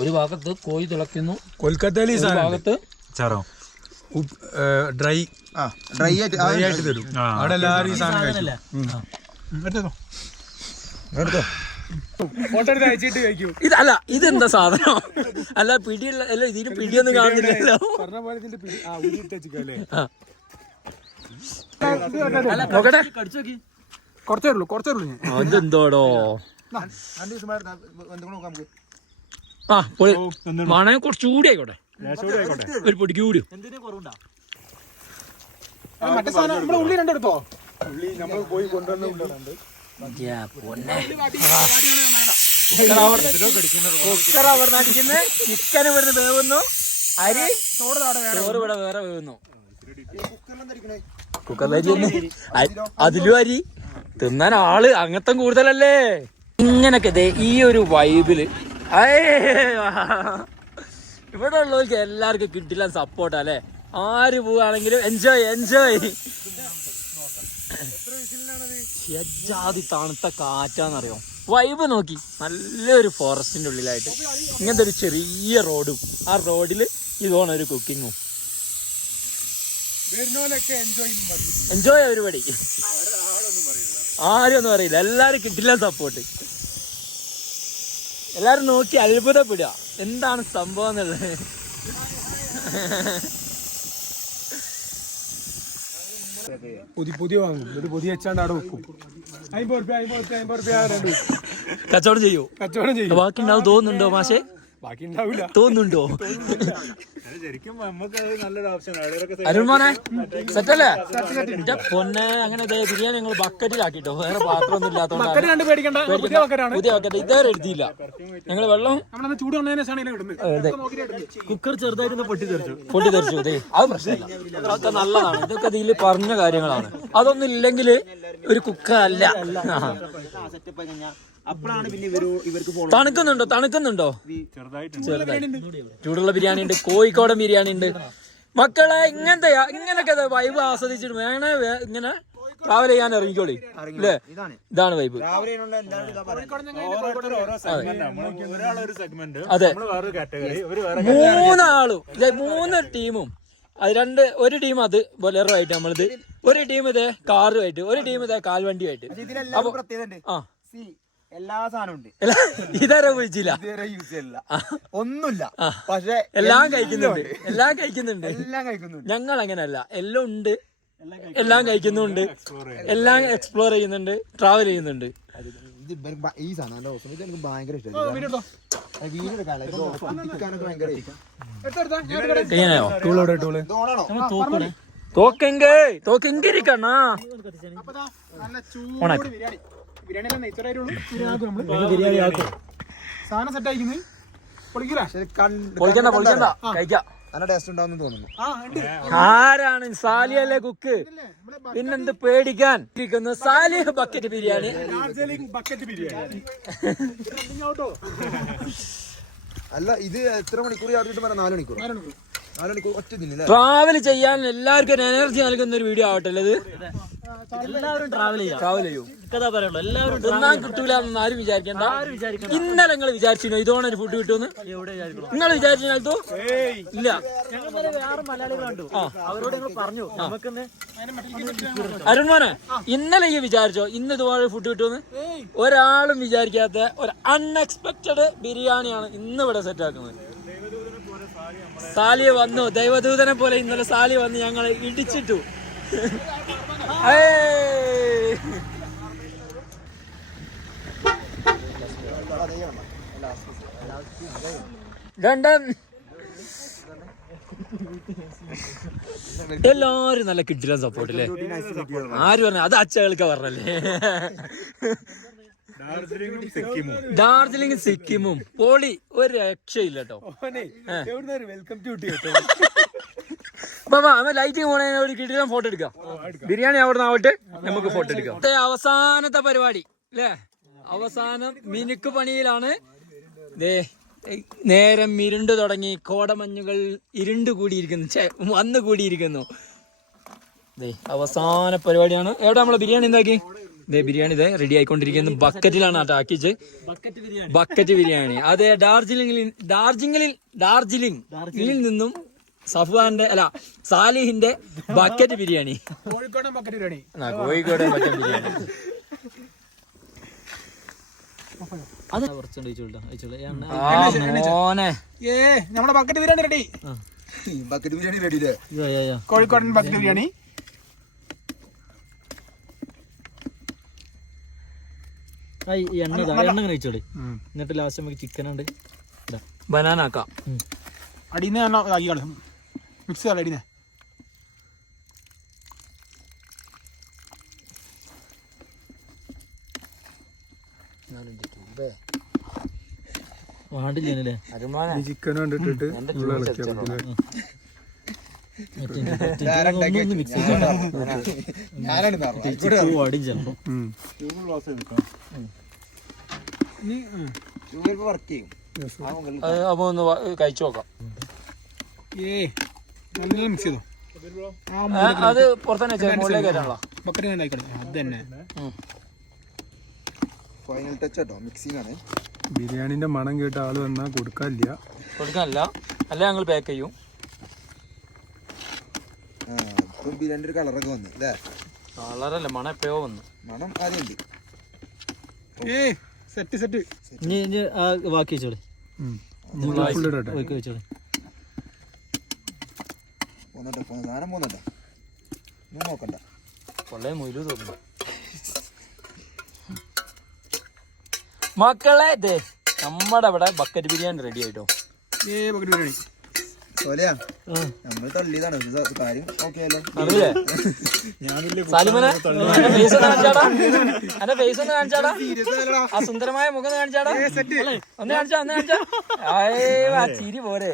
ഒരു ഭാഗത്ത് കോഴി തിളക്കുന്നു, കൊൽക്കത്തയിൽ ഈ സാധനം ഭാഗത്ത് ചാറോ ഡ്രൈ ഡ്രൈ ആയിട്ട് തരും. അവിടെ എല്ലാവരും ഈ സാധനം കഴിച്ചു. എടുത്തോ. ഫോട്ടോ എടുത്ത് അയച്ചിട്ട് കഴിക്കൂ. ഇതല്ല, ഇതെന്താ സാധനം? അല്ല പിടിയുള്ള അല്ല, ഇതിന് പിടിയൊന്നും കാണുന്നില്ലല്ലോ. പറഞ്ഞ പോലെ ഇതിന്റെ ഉരുട്ടല്ലേ നോക്കട്ടെ, കുറച്ചേ ഉള്ളൂ ഞാൻ. അതെന്തോടോ ആ പൊളി. മണ കുറച്ച് കൂടി ആയിക്കോട്ടെ, ഒരു പൊടിക്ക് കൂടി. മറ്റേ സാധനം നമ്മുടെ ഉള്ളി രണ്ടെടുത്തോ. ഉള്ളി നമ്മൾ പോയി കൊണ്ടുവന്ന ഉള്ളിലുണ്ട്. കുക്കർ അവിടെ അടിക്കുന്നു, ചിക്കൻ ഇവിടുന്ന് വേവുന്നു, അരി ചോറ് ഇവിടെ വേറെ വേവുന്നു. കുക്കറിലരി അതിലും അരി തിന്നാൻ ആള് അങ്ങനത്തെ കൂടുതലല്ലേ. ഇങ്ങനൊക്കെ ദേ ഈ ഒരു വൈബില് ഇവിടെ ഉള്ളവർക്ക് എല്ലാവർക്കും കിട്ടില്ല സപ്പോർട്ടാ അല്ലേ. ആര് പോവുകയാണെങ്കിലും എൻജോയ്. യജാതി തണുത്ത കാറ്റാന്നറിയോ. വൈബ് നോക്കി, നല്ലൊരു ഫോറസ്റ്റിന്റെ ഉള്ളിലായിട്ട് ഇങ്ങനത്തെ ഒരു ചെറിയ റോഡും, ആ റോഡിൽ ഇതുപോലെ ഒരു കുക്കിങ്ങും. എൻജോയ് പരിപാടി. ആരും ഒന്നും അറിയില്ല, എല്ലാരും കിട്ടില്ല സപ്പോർട്ട്. എല്ലാരും നോക്കി അത്ഭുതപ്പെടുക എന്താണ് സംഭവം എന്നുള്ളത്. പുതിയ വാങ്ങും, ഒരു പുതിയ വെച്ചാണ്ട് അവിടെ വെക്കും. 50 കച്ചവടം ചെയ്യോ? കച്ചവടം ചെയ്യും. ബാക്കി ഉണ്ടാവും തോന്നുന്നുണ്ടോ മാഷെ? ബാക്കി ഉണ്ടാവില്ല തോന്നുന്നുണ്ടോ? ശരിക്കും നമുക്ക് നല്ലൊരു ഓപ്ഷൻ. അരുൺമോനെ സെറ്റല്ലേ? പൊന്നെ അങ്ങനെ ബിരിയാണി ഞങ്ങൾ ബക്കറ്റിലാക്കിട്ടോ, വേറെ പാത്രമൊന്നും ഇല്ലാത്തോണ്ട്. പുതിയ ബക്കറ്റ് ഇതുവരെ എടുത്തില്ല ഞങ്ങൾ. വെള്ളം ചൂട് കുക്കർ ചെറുതായിട്ട് പൊട്ടിത്തെറിച്ചു. അതെ, അത് പ്രശ്നമില്ല, അതൊക്കെ നല്ലതാണ്. ഇതൊക്കെ ഇതിൽ പറഞ്ഞ കാര്യങ്ങളാണ്. അതൊന്നും ഇല്ലെങ്കിൽ ഒരു കുക്കർ അല്ല. തണുക്കുന്നുണ്ടോ? ചെറുതായി ചൂടുള്ള ബിരിയാണി ഉണ്ട്, കോഴിക്കോടൻ ബിരിയാണി ഉണ്ട്. മക്കളെ ഇങ്ങനൊക്കെ വൈബ് ആസ്വദിച്ചിട്ട് വേണേ ഇങ്ങനെ ട്രാവൽ ചെയ്യാൻ ഇറങ്ങിക്കോളി അല്ലേ. ഇതാണ് വൈബ്. അതെ, 3 ആളും 3 ടീമും അത് ഒരു ടീം അത് ബൊലേറോ ആയിട്ട് നമ്മളിത്, ഒരു ടീം ഇതേ കാറുമായിട്ട്, ഒരു ടീം ഇതേ കാൽവണ്ടിയായിട്ട്. ഇതിലെല്ലാം പ്രത്യേകത ഉണ്ട്. ആ എല്ലാ സാധനവും ഉണ്ട്. ഇതുവരെ ഉപയോഗിച്ചില്ല, ഇതുവരെ യൂസ് ചെയ്യില്ല, ഒന്നുമില്ല. പക്ഷെ എല്ലാം കഴിക്കുന്നുണ്ട്, എല്ലാം കഴിക്കുന്നുണ്ട്. എല്ലാം കഴിക്കുന്നുണ്ട്. ഞങ്ങൾ അങ്ങനെയല്ല, എല്ലാം ഉണ്ട്, എല്ലാം കഴിക്കുന്നുണ്ട്, എല്ലാം എക്സ്പ്ലോർ ചെയ്യുന്നുണ്ട്, ട്രാവൽ ചെയ്യുന്നുണ്ട്. ഈ സാധനം നല്ല ഓസം. ഇത് എനിക്ക് ഭയങ്കര ഇഷ്ടമായി. വീഡിയോ എടുക്കാനൊക്കെ ഭയങ്കര എങ്ങനെയോ ഇതോണാണോ? തോക്കെങ്കിരിക്കണ സാധനം സെറ്റ് ആയിക്കുന്നത് പൊളിക്കണ്ട കഴിക്കാം. നല്ല ടേസ്റ്റ് ഉണ്ടാവും തോന്നുന്നു. ആരാണ് സാലിയല്ലേ കുക്ക്? പിന്നെന്ത് പേടിക്കാൻ ഇരിക്കുന്നു. സാലിഹ് ബക്കറ്റ് ബിരിയാണി. ബക്കറ്റ് ബിരിയാണി. അല്ല ഇത് എത്ര മണിക്കൂർ യാത്ര പറയാം? 4 മണിക്കൂർ. 4 മണിക്കൂർ ഒറ്റ ദിനല്ലേ? ട്രാവൽ ചെയ്യാൻ എല്ലാവർക്കും ഒരു എനർജി നൽകുന്ന ഒരു വീഡിയോ ആവട്ടെ ഇത്. എല്ലാവരും ട്രാവൽ ചെയ്യും. കഥാ പറയുള്ളൂ, എല്ലാവരും തിന്നാൻ കിട്ടൂല എന്ന് ആരും വിചാരിക്കണ്ട. ഇന്നലെ നിങ്ങൾ വിചാരിച്ചിരുന്നോ ഇതോടെ ഒരു ഫുഡ് കിട്ടുമെന്ന്? നിങ്ങൾ വിചാരിച്ചു? ഇല്ല. ഞങ്ങൾ വേറെ മലയാളികൾ കണ്ടു, അവരോട് ഞങ്ങൾ പറഞ്ഞു നമുക്കിന്ന് അരുൺമോനെ, ഇന്നലെ ഈ വിചാരിച്ചോ ഇന്ന് ഇതുപോലെ ഫുഡ് കിട്ടുമെന്ന്? ഒരാളും വിചാരിക്കാത്ത ഒരു അൺഎക്സ്പെക്ടഡ് ബിരിയാണിയാണ് ഇന്ന് ഇവിടെ സെറ്റ് ആക്കുന്നത്. സാലി വന്നു, ദൈവദൂതനെ പോലെ ഇന്നലെ സാലി വന്ന് ഞങ്ങളെ ഇടിച്ചിട്ടു. ലണ്ടൻ എല്ലാരും നല്ല കിഡിലും സപ്പോർട്ടില്ലേ? ആര് പറഞ്ഞ അത് അച്ചകൾക്ക് പറഞ്ഞല്ലേ? ഡാർജിലിംഗും സിക്കിമും പൊളി, ഒരു രക്ഷയില്ല കേട്ടോ. വെൽക്കം ടു ലൈറ്റിംഗ് പോണേ ഒരു കിട്ടിയാൽ ഫോട്ടോ എടുക്കാം. ബിരിയാണി അവിടെ നിന്നാവട്ടെ, നമുക്ക് ഫോട്ടോ എടുക്കാം. അവസാനത്തെ പരിപാടി അല്ലേ? അവസാനം മിനുക്ക് പണിയിലാണ്. നേരം ഇരുണ്ട് തുടങ്ങി, കോടമഞ്ഞുകൾ ഇരുണ്ട് കൂടിയിരിക്കുന്നു, വന്ന് കൂടിയിരിക്കുന്നു. അവസാന പരിപാടിയാണ്. എവിടെ നമ്മളെ ബിരിയാണി എന്താക്കി? ബിരിയാണി റെഡി ആയിക്കൊണ്ടിരിക്കുന്നു. ബക്കറ്റിലാണ് ആട്ടോ ആക്കിച്ച്. ബക്കറ്റ് ബിരിയാണി. അതെ, ഡാർജിലിംഗിൽ നിന്നും സഫ്വാന്റെ അല്ല സാലിഹിന്റെ ബക്കറ്റ് ബിരിയാണി. കോഴിക്കോടൻ ബക്കറ്റ് ബിരിയാണി. കോഴിക്കോടൻ ബക്കറ്റ് ബിരിയാണി. അത് കുറച്ചുണ്ട് മോനെ, നമ്മുടെ bucket biryani ready. Bucket biryani ready അല്ലേ? കോഴിക്കോടൻ ബക്കറ്റ് ബിരിയാണി. എണ്ണ കഴിച്ചോളി. എന്നിട്ട് ലാസ്റ്റ് നമുക്ക് ചിക്കൻ ഉണ്ട്, ബനാന ആക്കാം. അടിന്ന് നല്ല മിക്സ് ചെയ്യാം. അടിനെ വാണ്ടില്ലേ? ചിക്കൻ കണ്ടിട്ടിട്ട് അപ്പൊ ഒന്ന് കഴിച്ചു നോക്കാം. നല്ല മിക്സ് ചെയ്തോ. അത് പുറത്തന്നെ മുകളിലേക്ക് കയറ്റാണല്ലോ. ബക്കറ്റ് അത് തന്നെ ഫൈനൽ ടച്ച് കേട്ടോ, മിക്സിംഗ് ആണ്. ബിരിയാണിന്റെ മണം കേട്ട ആള് വന്നാ കൊടുക്കാനില്ല. അല്ല ഞങ്ങൾ പാക്ക് ചെയ്യും. ഇപ്പം ബിരിയാണിന്റെ ഒരു കളറൊക്കെ വന്നു അല്ലേ? കളറല്ല, മണം എപ്പോഴോ വന്നു. മണം ആദ്യം ഉണ്ട്. സെറ്റ് ബാക്കി വെച്ചോളി. പോന്നോട്ടെ, സാധനം പോന്നോട്ടെ, ഞാൻ നോക്കണ്ട. കൊള്ളേ മുരു തോന്നുന്നു മക്കളെ. നമ്മുടെ ഇവിടെ ബക്കറ്റ് ബിരിയാണി റെഡി ആയിട്ടോ. ബക്കറ്റ് ബിരിയാണി പോലെയാ നമ്മള് തള്ളിയതാണ് കാര്യം. ഓക്കെ അല്ലേ? അറിയില്ലേ സാലിമനെ? എന്റെ ഫേസ് ഒന്ന് കാണിച്ചാടാ, എന്റെ ഫേസ് ഒന്ന് കാണിച്ചാടാ, ആ സുന്ദരമായ മുഖം കാണിച്ചാടാ, ഒന്ന് കാണിച്ചാ. ആ ചിരി പോരെ.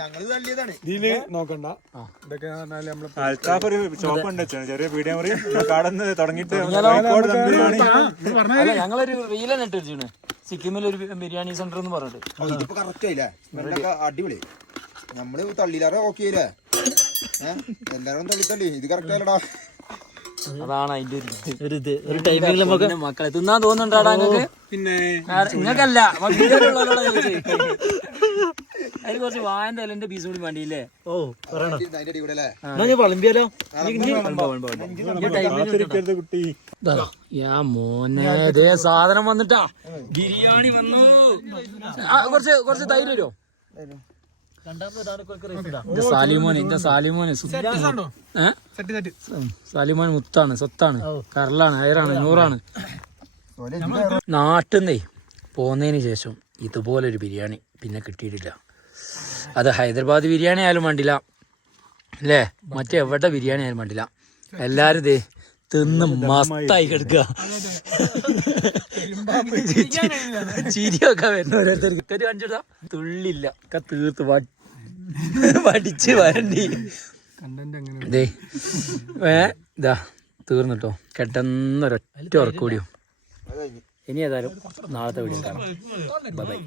ഞങ്ങള് തള്ളിയതാണ്. ഇതില് നോക്കണ്ട. ഇതൊക്കെ അൽത്താഫ് ഒരു ഷോപ്പ് ഉണ്ട്, ചെറിയ പീടിയ മുറി കടന്ന് തുടങ്ങിട്ട് അല്ല, ഞങ്ങളൊരു റീലൻ ഇട്ട് വെച്ചാണ് സിക്കിമിലൊരു ബിരിയാണി സെന്റർ എന്ന് പറഞ്ഞിട്ട്. ഇതിപ്പോ കറക്റ്റ് ആയില്ലേ? സ്മെല്ലൊക്കെ അടിപൊളി. നമ്മള് തള്ളിയില്ലാറ ഓക്കെ ആയില്ലേ? എല്ലാരും തള്ളി ഇത് കറക്റ്റ് ആയില്ലടാ. അതാണ് അതിന്റെ ഒരു ടൈമിൽ നമുക്ക് മക്കളെ തിന്നാൻ തോന്നുന്നുണ്ടാടാ നിങ്ങൾക്ക്? പിന്നെ നിങ്ങൾക്കല്ല, അതിൽ കുറച്ച് വായന്റെ ഇലന്റെ പീസ് കൂടി വേണ്ടിയില്ലേ? ഓ പറയണം അതിന്റെ അടി കൂടെ അല്ലേ? എന്നാ ഞാൻ വിളമ്പിയാലോ? കുട്ടി മോനെ ദേ സാധനം വന്നിട്ടാ, ബിരിയാണി വന്നു. കുറച്ച് തൈര് വരുമോ? സാലിമോന് സാലിമോൻ മുത്താണ്, സ്വത്താണ്, കരളാണ്, അയറാണ്, നൂറാണ്. നാട്ടിന്നേ പോന്നതിന് ശേഷം ഇതുപോലൊരു ബിരിയാണി പിന്നെ കിട്ടിയിട്ടില്ല. അത് ഹൈദരാബാദ് ബിരിയാണി ആയാലും വേണ്ടില്ല അല്ലേ, മറ്റെവിടെ ബിരിയാണി ആയാലും വേണ്ടില്ല. എല്ലാരും ദേ തിന്ന് മസ്തായി കിടക്കുക. ചിരിയൊക്കെ വരുന്ന ഓരോരുത്തർക്ക് കാണിച്ചിട്ടാ തുള്ളില്ല, ഒക്കെ തീർത്ത് പഠിച്ച് വരണ്ടി. ഇതാ തീർന്നിട്ടോ, കെട്ടെന്നൊരൊറ്റ ഉറക്കൂടിയോ. ഇനി ഏതായാലും നാളത്തെ വീഡിയോ കാണാം. ബൈ.